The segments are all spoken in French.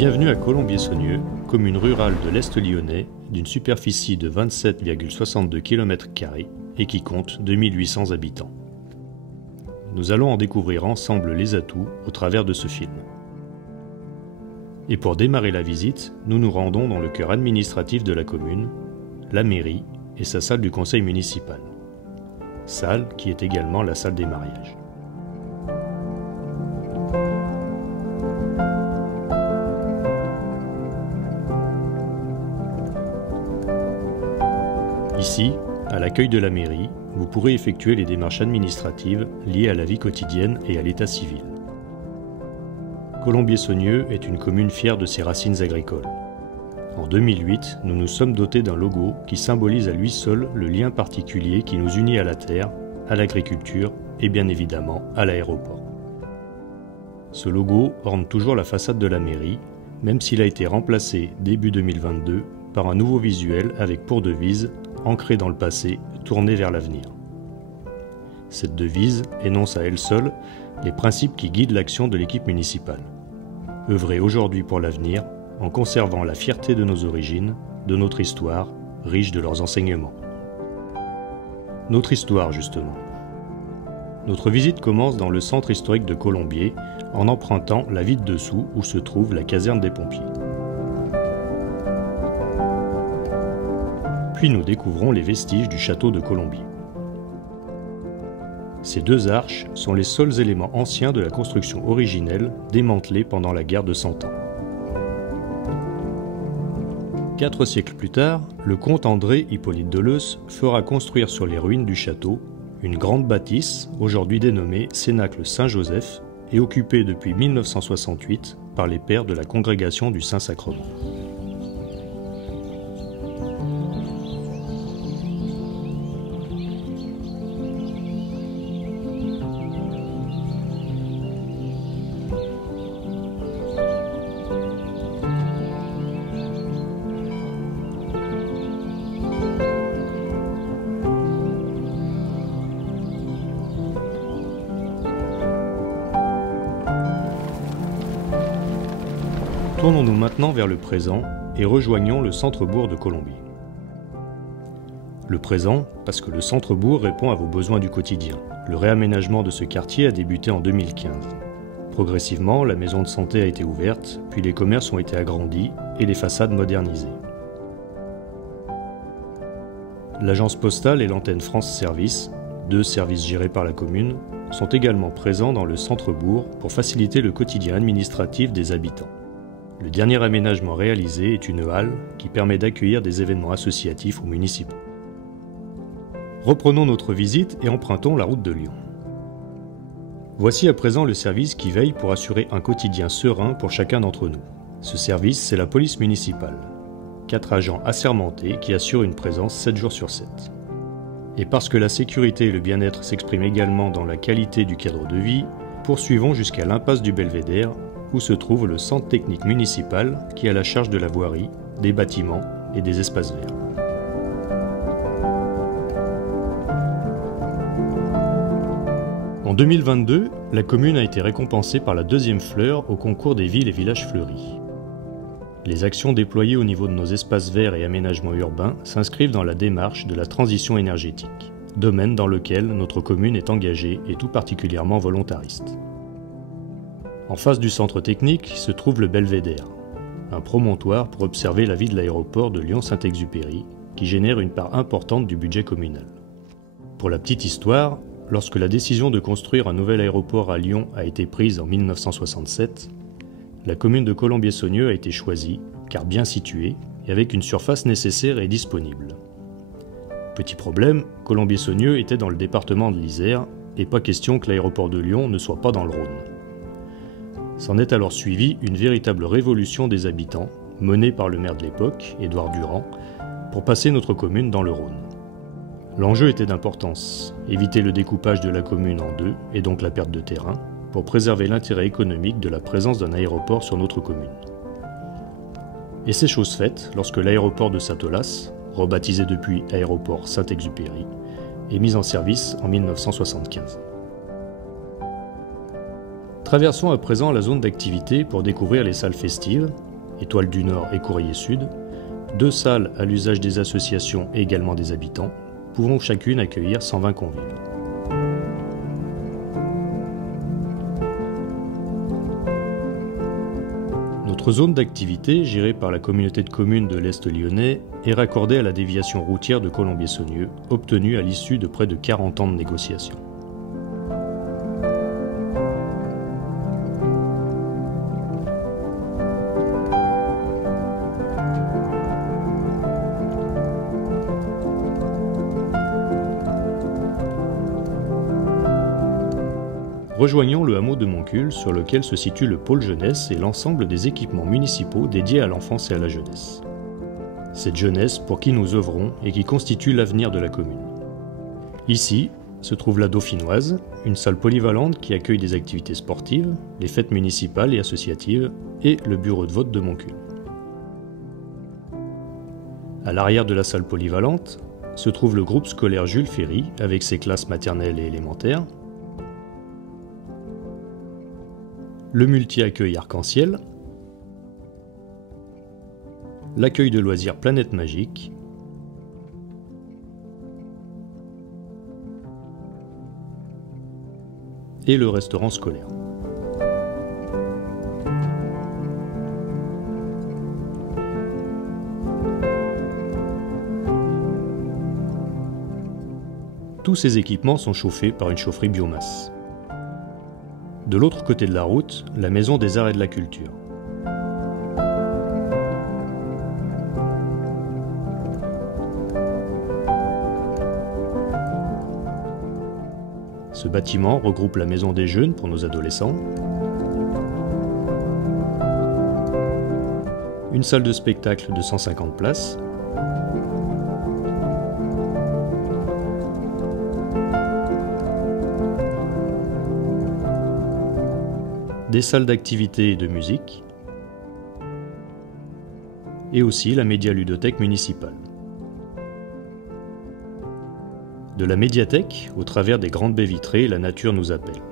Bienvenue à Colombier-Saunieux, commune rurale de l'Est lyonnais, d'une superficie de 27,62 km² et qui compte 2800 habitants. Nous allons en découvrir ensemble les atouts au travers de ce film. Et pour démarrer la visite, nous nous rendons dans le cœur administratif de la commune, la mairie et sa salle du conseil municipal. Salle qui est également la salle des mariages. Ici, à l'accueil de la mairie, vous pourrez effectuer les démarches administratives liées à la vie quotidienne et à l'état civil. Colombier-Saunieux est une commune fière de ses racines agricoles. En 2008, nous nous sommes dotés d'un logo qui symbolise à lui seul le lien particulier qui nous unit à la terre, à l'agriculture et bien évidemment à l'aéroport. Ce logo orne toujours la façade de la mairie, même s'il a été remplacé début 2022 par un nouveau visuel avec pour devise « Ancré dans le passé, tourné vers l'avenir ». Cette devise énonce à elle seule les principes qui guident l'action de l'équipe municipale. Œuvrer aujourd'hui pour l'avenir, en conservant la fierté de nos origines, de notre histoire, riche de leurs enseignements. Notre histoire, justement. Notre visite commence dans le centre historique de Colombier, en empruntant la vide dessous où se trouve la caserne des pompiers. Puis nous découvrons les vestiges du château de Colombier. Ces deux arches sont les seuls éléments anciens de la construction originelle démantelée pendant la guerre de Cent Ans. 4 siècles plus tard, le comte André-Hippolyte Deleuze fera construire sur les ruines du château une grande bâtisse, aujourd'hui dénommée Cénacle Saint-Joseph, et occupée depuis 1968 par les pères de la congrégation du Saint-Sacrement. Tournons-nous maintenant vers le présent et rejoignons le centre-bourg de Colombier. Le présent, parce que le centre-bourg répond à vos besoins du quotidien. Le réaménagement de ce quartier a débuté en 2015. Progressivement, la maison de santé a été ouverte, puis les commerces ont été agrandis et les façades modernisées. L'agence postale et l'antenne France Service, 2 services gérés par la commune, sont également présents dans le centre-bourg pour faciliter le quotidien administratif des habitants. Le dernier aménagement réalisé est une halle qui permet d'accueillir des événements associatifs ou municipaux. Reprenons notre visite et empruntons la route de Lyon. Voici à présent le service qui veille pour assurer un quotidien serein pour chacun d'entre nous. Ce service, c'est la police municipale. 4 agents assermentés qui assurent une présence 7 jours sur 7. Et parce que la sécurité et le bien-être s'expriment également dans la qualité du cadre de vie, poursuivons jusqu'à l'impasse du Belvédère, où se trouve le centre technique municipal qui a la charge de la voirie, des bâtiments et des espaces verts. En 2022, la commune a été récompensée par la 2e fleur au concours des villes et villages fleuris. Les actions déployées au niveau de nos espaces verts et aménagements urbains s'inscrivent dans la démarche de la transition énergétique, domaine dans lequel notre commune est engagée et tout particulièrement volontariste. En face du centre technique se trouve le Belvédère, un promontoire pour observer la vie de l'aéroport de Lyon-Saint-Exupéry, qui génère une part importante du budget communal. Pour la petite histoire, lorsque la décision de construire un nouvel aéroport à Lyon a été prise en 1967, la commune de Colombier-Saunieux a été choisie, car bien située et avec une surface nécessaire et disponible. Petit problème, Colombier-Saunieux était dans le département de l'Isère, et pas question que l'aéroport de Lyon ne soit pas dans le Rhône. S'en est alors suivi une véritable révolution des habitants, menée par le maire de l'époque, Édouard Durand, pour passer notre commune dans le Rhône. L'enjeu était d'importance, éviter le découpage de la commune en 2, et donc la perte de terrain, pour préserver l'intérêt économique de la présence d'un aéroport sur notre commune. Et c'est chose faite lorsque l'aéroport de Satolas, rebaptisé depuis aéroport Saint-Exupéry, est mis en service en 1975. Traversons à présent la zone d'activité pour découvrir les salles festives, Étoile du Nord et Courrier Sud, 2 salles à l'usage des associations et également des habitants, pouvant chacune accueillir 120 convives. Notre zone d'activité, gérée par la communauté de communes de l'Est lyonnais, est raccordée à la déviation routière de Colombier-Saunieux, obtenue à l'issue de près de 40 ans de négociations. Rejoignons le hameau de Moncul, sur lequel se situe le pôle jeunesse et l'ensemble des équipements municipaux dédiés à l'enfance et à la jeunesse. Cette jeunesse pour qui nous œuvrons et qui constitue l'avenir de la commune. Ici se trouve la Dauphinoise, une salle polyvalente qui accueille des activités sportives, les fêtes municipales et associatives et le bureau de vote de Moncul. À l'arrière de la salle polyvalente se trouve le groupe scolaire Jules Ferry avec ses classes maternelles et élémentaires, le multi-accueil Arc-en-Ciel, l'accueil de loisirs Planète Magique, et le restaurant scolaire. Tous ces équipements sont chauffés par une chaufferie biomasse. De l'autre côté de la route, la Maison des Arts et de la Culture. Ce bâtiment regroupe la Maison des Jeunes pour nos adolescents, une salle de spectacle de 150 places, des salles d'activité et de musique, et aussi la médialudothèque municipale. De la médiathèque, au travers des grandes baies vitrées, la nature nous appelle.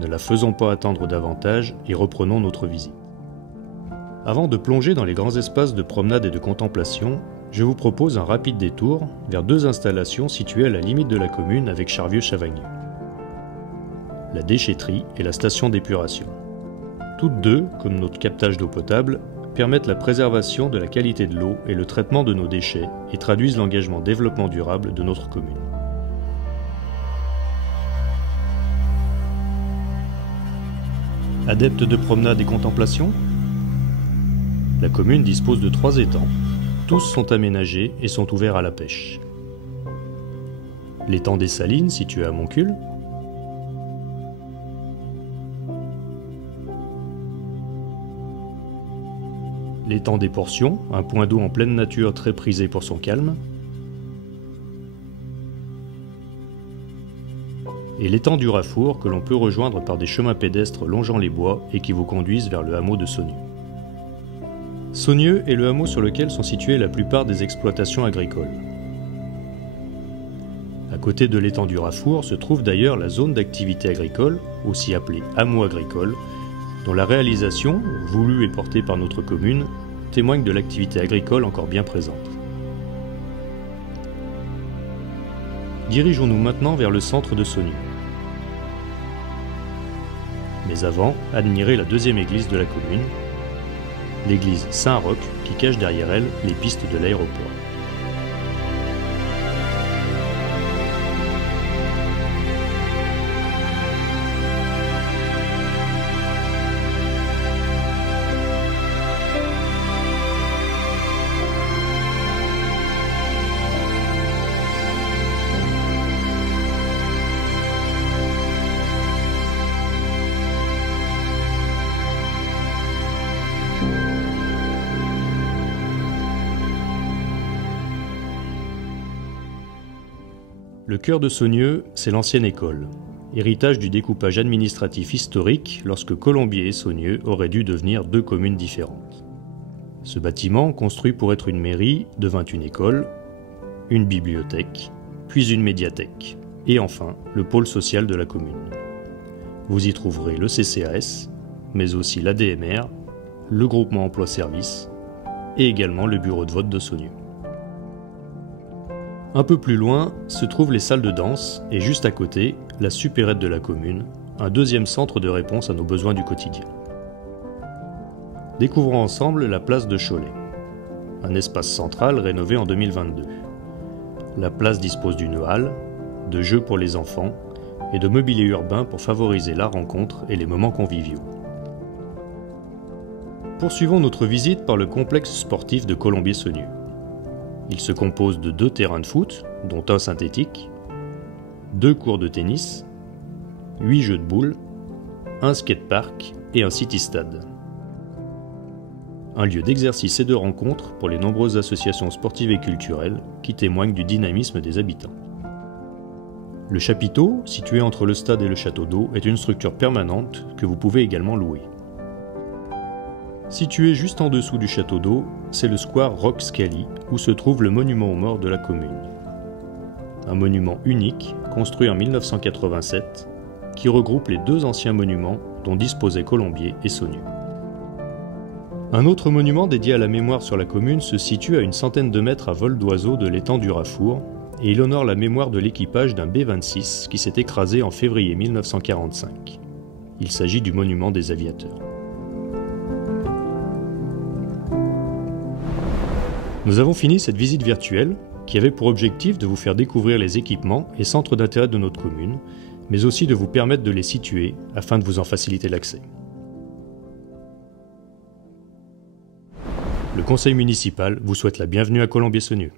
Ne la faisons pas attendre davantage et reprenons notre visite. Avant de plonger dans les grands espaces de promenade et de contemplation, je vous propose un rapide détour vers 2 installations situées à la limite de la commune avec Charvieux-Chavagneux. La déchetterie et la station d'épuration. Toutes deux, comme notre captage d'eau potable, permettent la préservation de la qualité de l'eau et le traitement de nos déchets et traduisent l'engagement développement durable de notre commune. Adeptes de promenade et contemplation ? La commune dispose de 3 étangs. Tous sont aménagés et sont ouverts à la pêche. L'étang des Salines, situé à Moncul, l'étang des Portions, un point d'eau en pleine nature très prisé pour son calme, et l'étang du Rafour que l'on peut rejoindre par des chemins pédestres longeant les bois et qui vous conduisent vers le hameau de Saunieux. Saunieux est le hameau sur lequel sont situées la plupart des exploitations agricoles. À côté de l'étang du Rafour se trouve d'ailleurs la zone d'activité agricole, aussi appelée hameau agricole, dont la réalisation, voulue et portée par notre commune, témoigne de l'activité agricole encore bien présente. Dirigeons-nous maintenant vers le centre de Saunieux. Mais avant, admirez la 2e église de la commune, l'église Saint-Roch qui cache derrière elle les pistes de l'aéroport. Le cœur de Saunieux, c'est l'ancienne école, héritage du découpage administratif historique lorsque Colombier et Saunieux auraient dû devenir 2 communes différentes. Ce bâtiment, construit pour être une mairie, devint une école, une bibliothèque, puis une médiathèque, et enfin le pôle social de la commune. Vous y trouverez le CCAS, mais aussi l'ADMR, le groupement emploi-service et également le bureau de vote de Saunieux. Un peu plus loin se trouvent les salles de danse et juste à côté, la supérette de la commune, un deuxième centre de réponse à nos besoins du quotidien. Découvrons ensemble la place de Cholet, un espace central rénové en 2022. La place dispose d'une halle, de jeux pour les enfants et de mobilier urbain pour favoriser la rencontre et les moments conviviaux. Poursuivons notre visite par le complexe sportif de Colombier-Saunieux. Il se compose de 2 terrains de foot, dont un synthétique, 2 courts de tennis, 8 jeux de boules, un skatepark et un city-stade. Un lieu d'exercice et de rencontre pour les nombreuses associations sportives et culturelles qui témoignent du dynamisme des habitants. Le chapiteau, situé entre le stade et le château d'eau, est une structure permanente que vous pouvez également louer. Situé juste en dessous du château d'eau, c'est le square Roch Scally où se trouve le monument aux morts de la commune. Un monument unique, construit en 1987, qui regroupe les 2 anciens monuments dont disposaient Colombier et Saunieux. Un autre monument dédié à la mémoire sur la commune se situe à une centaine de mètres à vol d'oiseau de l'étang du Rafour et il honore la mémoire de l'équipage d'un B-26 qui s'est écrasé en février 1945. Il s'agit du monument des aviateurs. Nous avons fini cette visite virtuelle qui avait pour objectif de vous faire découvrir les équipements et centres d'intérêt de notre commune, mais aussi de vous permettre de les situer afin de vous en faciliter l'accès. Le conseil municipal vous souhaite la bienvenue à Colombier-Saunieux.